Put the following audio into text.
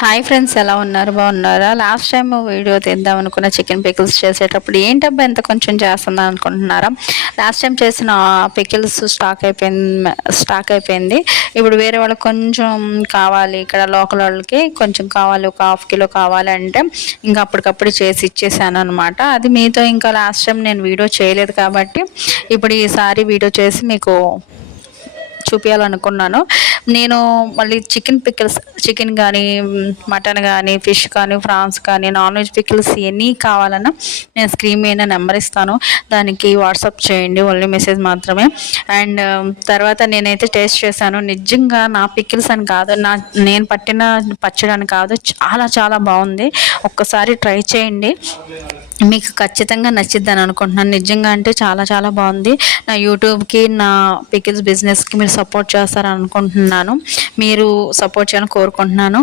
Hi friends, ఎలా ఉన్నారు? బాగున్నారా? లాస్ట్ టైం వీడియో తీద్దాం అనుకున్న చికెన్ పికిల్స్ చేసేటప్పుడు ఏంటబ్బా ఎంత కొంచెం చేస్తుందా అనుకుంటున్నారా? లాస్ట్ టైం చేసిన పికిల్స్ స్టాక్ అయిపోయింది. ఇప్పుడు వేరే వాళ్ళకి కొంచెం కావాలి, ఇక్కడ లోకల్ వాళ్ళకి కొంచెం కావాలి, ఒక హాఫ్ కిలో కావాలంటే ఇంకా అప్పటికప్పుడు చేసి ఇచ్చేసాను అనమాట. అది మీతో ఇంకా లాస్ట్ టైం నేను వీడియో చేయలేదు కాబట్టి ఇప్పుడు ఈసారి వీడియో చేసి మీకు చూపించాలనుకున్నాను. నేను మళ్ళీ చికెన్ కానీ, మటన్ కానీ, ఫిష్ కానీ, ఫ్రాన్స్ కానీ, నాన్ వెజ్ పికిల్స్ ఎన్ని కావాలన్నా నేను స్క్రీన్ మీద నెంబర్ ఇస్తాను, దానికి వాట్సాప్ చేయండి, ఓన్లీ మెసేజ్ మాత్రమే. అండ్ తర్వాత నేనైతే టేస్ట్ చేశాను. నిజంగా నా పికిల్స్ అని కాదు, నేను పట్టిన పచ్చడి అని కాదు, చాలా చాలా బాగుంది. ఒక్కసారి ట్రై చేయండి, మీకు ఖచ్చితంగా నచ్చిద్దని అనుకుంటున్నాను. నిజంగా అంటే చాలా చాలా బాగుంది. నా యూట్యూబ్కి, నా పికిల్స్ బిజినెస్కి మీరు సపోర్ట్ చేస్తారని అనుకుంటున్నాను. మీరు సపోర్ట్ చేయాలని కోరుకుంటున్నాను.